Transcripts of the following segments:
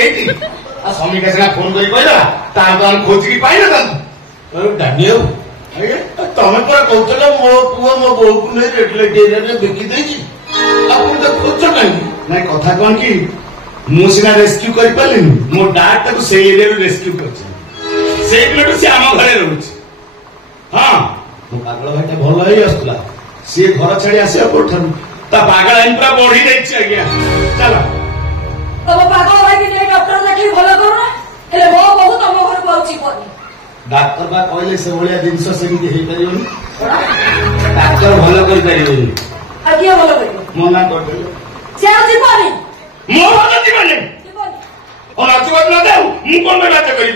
eighty आ स्वामी का सिना phone करी कहला ता तो हम खोज की पाई ना डानी तमें पर कहते मो पुआ मो बो को नहीं रेड एरिया में बेकी देची आप तो खोज नहीं कथा कौन की मु सिना रेस्क्यू कर पालिनी मो डाक ताको से एरिया रो रेस्क्यू करछि से प्लेट से आम घरे रहउछि हां मो पागल भाईटा भलो ही आस्तला से घर छाड़ी आसे कोठन ता पागल आइन पूरा बढ़ी जाइछि आज्ञा चलो तब पागल भाई के नहीं डॉक्टर देखि भलो करू ना हेले मो बहुत तम घर पहुंची पनी डाक्टर बा कहले से भलिया जिंस सेमिति हेई परियोनी डाक्टर भलो कर परियोनी आ किया भलो करियो मना कर देले से जीवनी मो भलो जीवनी और आजीवन न देऊ मु कोन में बात करी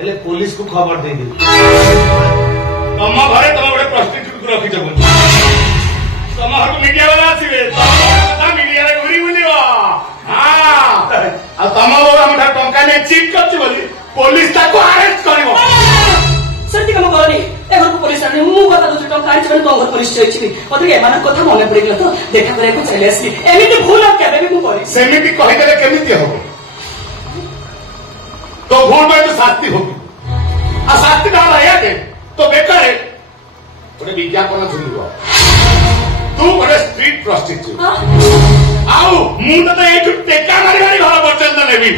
एले पुलिस को खबर दे दे तम घरे तम बड़े प्रोस्टिट्यूट को रखि जब तम हर मीडिया वाला आसीबे तम मीडिया रे घुरी बुलियो हां आ तम हम टंका ने चीट करछ बोली पुलिस ताको अरेस्ट करिवो सत्य काम करनी एगर को पुलिस आने मु कथा दु टंका आइछ तो घर पुलिस जाइछि मते एमान कथा मने पड़ी गेल तो देखा करे को चले आसी एमिति भूल केबे भी मु करी सेमिति कहि देले केमिति हो तो भूल में तो शास्ति होगी आ शास्ति ना रहा के तो बेकार है गोटे विज्ञापन झुलिबो तू गोटे स्ट्रीट प्रोस्टिट्यूट आउ मु तो एठु टेका मारी मारी घर पर्यंत नेबी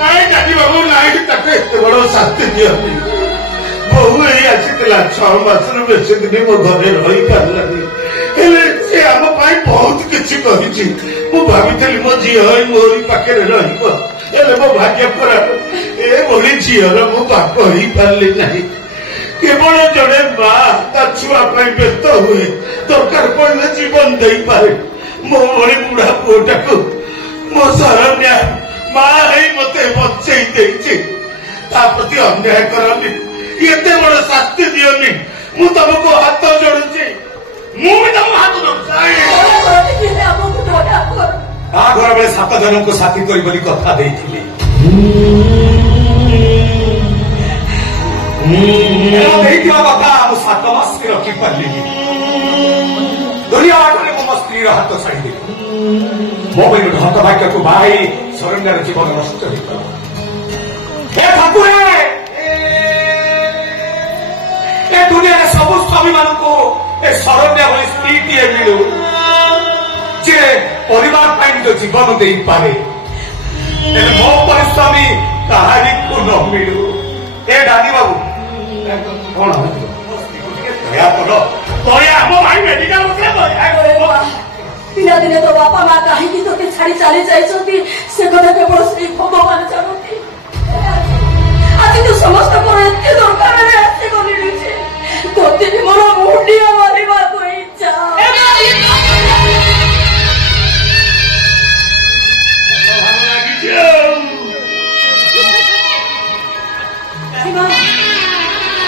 नहीं दादी बाबू नहीं तके बड़ो शास्ति दियो बहु ए आसीला 6 मास रो बेसे दिन मो घरे रही पारलानी हेले से हम पाई बहुत किछि कहिछि मु भाबितली मो झियो मोरी पाखे रहिबो हेले मो भाग्य पर ए बोली झियो रो मो बाप ही पारले नहीं केवल जड़े बा ता छुआ पाई व्यस्त हुए दरकार पड़ले जीवन देई पारे मो बड़ी बुढ़ा पुटा को मो सरण्या मां है मते बच्चे देछि ता प्रति अन्याय करनी एते बड़ शास्ति दियोनी मु तुमको हाथ जोड़ुछि मु भी तुम हाथ जोड़ुछि आ घर में 7 जन को साथी करी बोली कथा देइथिले देइथिबा कथा मु 7 मास के रखी पारली दुनिया आठने मो स्त्री रो हाथ छाड़ी दे मो बई हत भाग्य को भाई सरंगार जीवन नष्ट होइतो हे ठाकुर ए दुनिया रे सब स्वामी मान को ए सरण्या भली स्त्री टिए मिलू जे परिवार पाइन जो जीवन देई पारे ए मो परिस्वामी कहानी को न मिलू ए डानी बाबू कोन दया करो तोया हम भाई मेडिकल उठले तो पिला दिने तो बापा मां काहे की तो के छाड़ी चली जाइछोती से कथा केवल श्री भगवान जानती आज तो समस्त को एते दरकार रे आसे कोनी दिछे कोते भी मोर मुंडिया मारी बा को इच्छा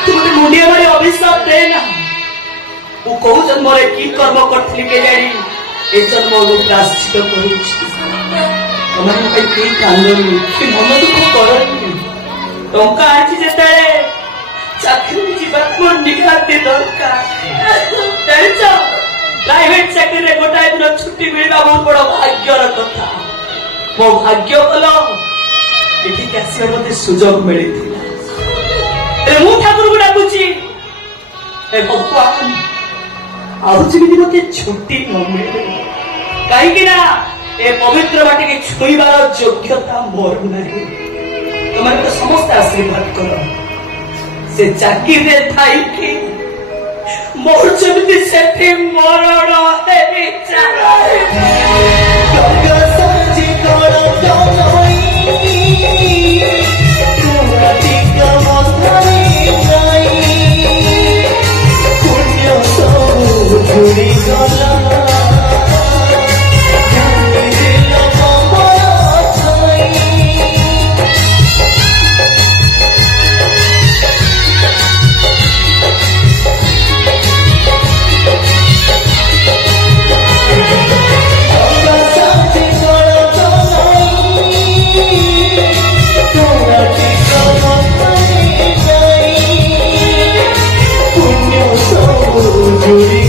तुमने मुंडिया मारी अभिशाप दे ना वो कहू जन्म रे की कर्म करथली के जानी ए जन्म को प्राश्चित करू तमन पे की कांदनी कि मन दुख करनी टंका आछि जेते चाकरी जीवन को निकाते दरकार जानिछ प्राइवेट चाकरी रे गोटाए दिन छुट्टी मिलबा बहुत बड़ भाग्यर कथा मो भाग्य कलो एठी कैसे मते सुजोग मिलिथिला ए मु ठाकुर को डाकुची ए भगवान आउ जीवित मते छुट्टी न मिले कहीं ना ए पवित्र बाटे के छुईबार योग्यता मोर नहीं तुम्हारे तो समस्त आशीर्वाद करो से चाकरी रे थाई कि मोर जमिति सेठी मरण है बेचारा गंगा सच्ची करो जनई तोरा टिका मथाई जाई पुण्य सब झुरी गला Judy